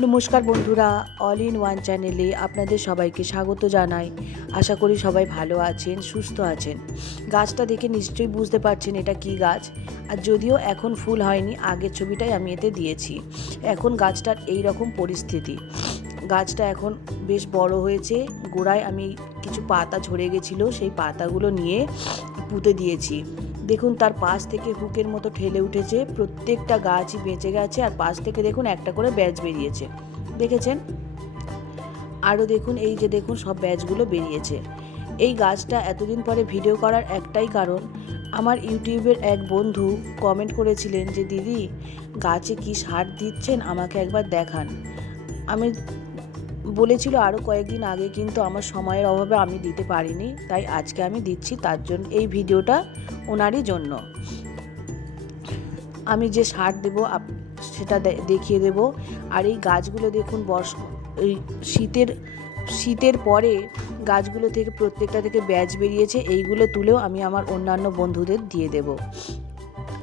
নমস্কার বন্ধুরা all in one চ্যানেলে আপনাদের সবাইকে স্বাগত জানাই। আশা করি সবাই ভালো আছেন, সুস্থ আছেন। গাছটা দেখে নিশ্চয়ই বুঝতে পারছেন এটা কি গাছ। আর যদিও এখন ফুল হয়নি, আগের ছবিটাই আমি এতে দিয়েছি। এখন গাছটার এই রকম পরিস্থিতি। গাছটা এখন বেশ বড় হয়েছে, গোড়ায় আমি কিছু পাতা ঝরে গেছিল, সেই পাতাগুলো নিয়ে পুঁতে দিয়েছি। দেখুন, তার পাশ থেকে হুকের মতো ঠেলে উঠেছে, প্রত্যেকটা গাছই বেঁচে গেছে, আর পাশ থেকে দেখুন, একটা করে ব্যাচ বেরিয়েছে। দেখেছেন? আরও দেখুন, এই যে দেখুন, সব ব্যাচগুলো বেরিয়েছে। এই গাছটা এতদিন পরে ভিডিও করার একটাই কারণ, আমার ইউটিউবের এক বন্ধু কমেন্ট করেছিলেন যে, দিদি, গাছে কি সার দিচ্ছেন? আমাকে একবার দেখান। আমি বলেছিল আরও কয়েকদিন আগে, কিন্তু আমার সময়ের অভাবে আমি দিতে পারিনি, তাই আজকে আমি দিচ্ছি তার জন্য, এই ভিডিওটা ওনারই জন্য। আমি যে সার দেব সেটা দেখিয়ে দেব। আর এই গাছগুলো দেখুন, বর্ষ, এই শীতের শীতের পরে গাছগুলো থেকে প্রত্যেকটা থেকে ব্যাচ বেরিয়েছে, এইগুলো তুলেও আমি আমার অন্যান্য বন্ধুদের দিয়ে দেব।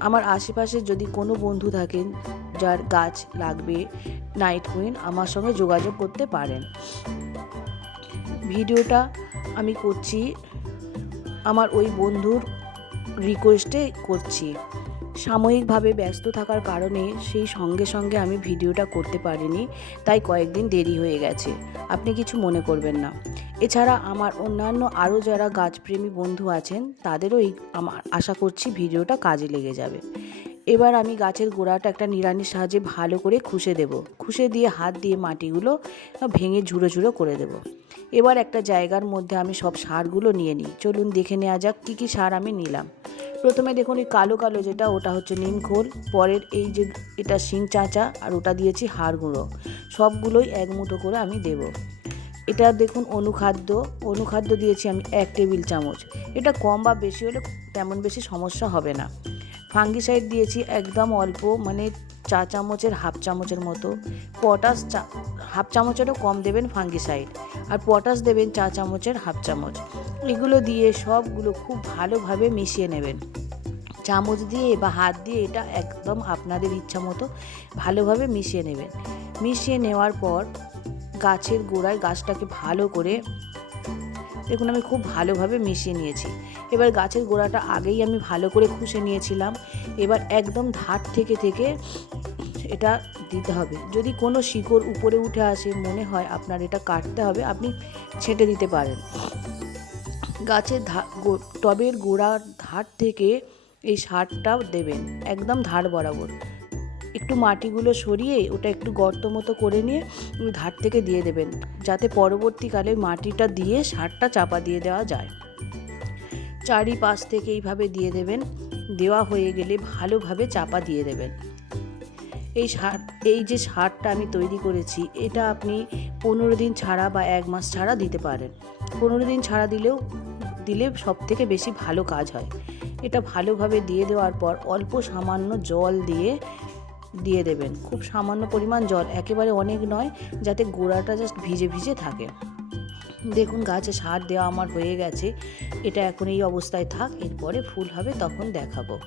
আমার আশেপাশে যদি কোনো বন্ধু থাকেন যার গাছ লাগবে নাইট কুইন আমার সঙ্গে যোগাযোগ করতে পারেন। ভিডিওটা আমি করছি, আমার ওই বন্ধুর রিকোয়েস্টে করছি। সাময়িকভাবে ব্যস্ত থাকার কারণে সেই সঙ্গে সঙ্গে আমি ভিডিওটা করতে পারিনি, তাই কয়েকদিন দেরি হয়ে গেছে। আপনি কিছু মনে করবেন না। এছাড়া আমার অন্যান্য আরও যারা গাছপ্রেমী বন্ধু আছেন, তাদেরও এই আমার আশা করছি ভিডিওটা কাজে লেগে যাবে। এবার আমি গাছের গোড়াটা একটা নিড়ানির সাহায্যে ভালো করে খুশে দেব। খুশে দিয়ে হাত দিয়ে মাটিগুলো ভেঙে ঝুড়ো ঝুড়ো করে দেব। এবার একটা জায়গার মধ্যে আমি সব সারগুলো নিয়ে নিই। চলুন দেখে নেওয়া যাক কী কী সার আমি নিলাম। প্রথমে দেখুন এই কালো কালো যেটা, ওটা হচ্ছে নিমখোল পরের এই যে এটা শিং চাঁচা, আর ওটা দিয়েছি হাড় গুঁড়ো। সবগুলোই এক মুঠো করে আমি দেব। এটা দেখুন অনুখাদ্য। অনুখাদ্য দিয়েছি আমি এক টেবিল চামচ। এটা কম বা বেশি হলে তেমন বেশি সমস্যা হবে না। ফাঙ্গিসাইড দিয়েছি একদম অল্প মানে চা চামচের, হাফ চামচের মতো। পটাশ চা, হাফ চামচেরও কম দেবেন ফাঙ্গিসাইড, আর পটাশ দেবেন চা চামচের, হাফ চামচ। এগুলো দিয়ে সবগুলো খুব ভালোভাবে মিশিয়ে নেবেন। চামচ দিয়ে বা হাত দিয়ে এটা একদম আপনাদের ইচ্ছা মতো ভালোভাবে মিশিয়ে নেবেন। মিশিয়ে নেওয়ার পর গাছের গোড়ায় গাছটাকে ভালো করে দেখুন, আমি খুব ভালোভাবে মিশিয়ে নিয়েছি। এবার গাছের গোড়াটা আগেই আমি ভালো করে খুশে নিয়েছিলাম। এবার একদম ধার থেকে থেকে এটা দিতে হবে। যদি কোনো শিকড় উপরে উঠে আসে, মনে হয় আপনার এটা কাটতে হবে, আপনি ছেটে দিতে পারেন। গাছের টবের গোড়ার ধার থেকে এই সারটা দেবেন, একদম ধার বরাবর। একটু মাটিগুলো সরিয়ে ওটা একটু গর্ত মতো করে নিয়ে ধার থেকে দিয়ে দেবেন, যাতে পরবর্তীকালে মাটিটা দিয়ে সারটা চাপা দিয়ে দেওয়া যায়। চারিপাশ থেকে এইভাবে দিয়ে দেবেন, দেওয়া হয়ে গেলে ভালোভাবে চাপা দিয়ে দেবেন। এই সার, এই যে সারটা আমি তৈরি করেছি, এটা আপনি পনেরো দিন ছাড়া বা এক মাস ছাড়া দিতে পারেন। পনেরো দিন ছাড়া দিলেও, দিলে সব থেকে বেশি ভালো কাজ হয়। এটা ভালোভাবে দিয়ে দেওয়ার পর অল্প সামান্য জল দিয়ে দিয়ে দেবেন। খুব সামান্য পরিমাণ জল, একেবারে অনেক নয়, যাতে গোড়াটা জাস্ট ভিজে ভিজে থাকে। দেখুন গাছে সার দেওয়া আমার হয়ে গেছে, এটা এখন এই অবস্থায় থাক, এরপরে ফুল হবে তখন দেখাবো।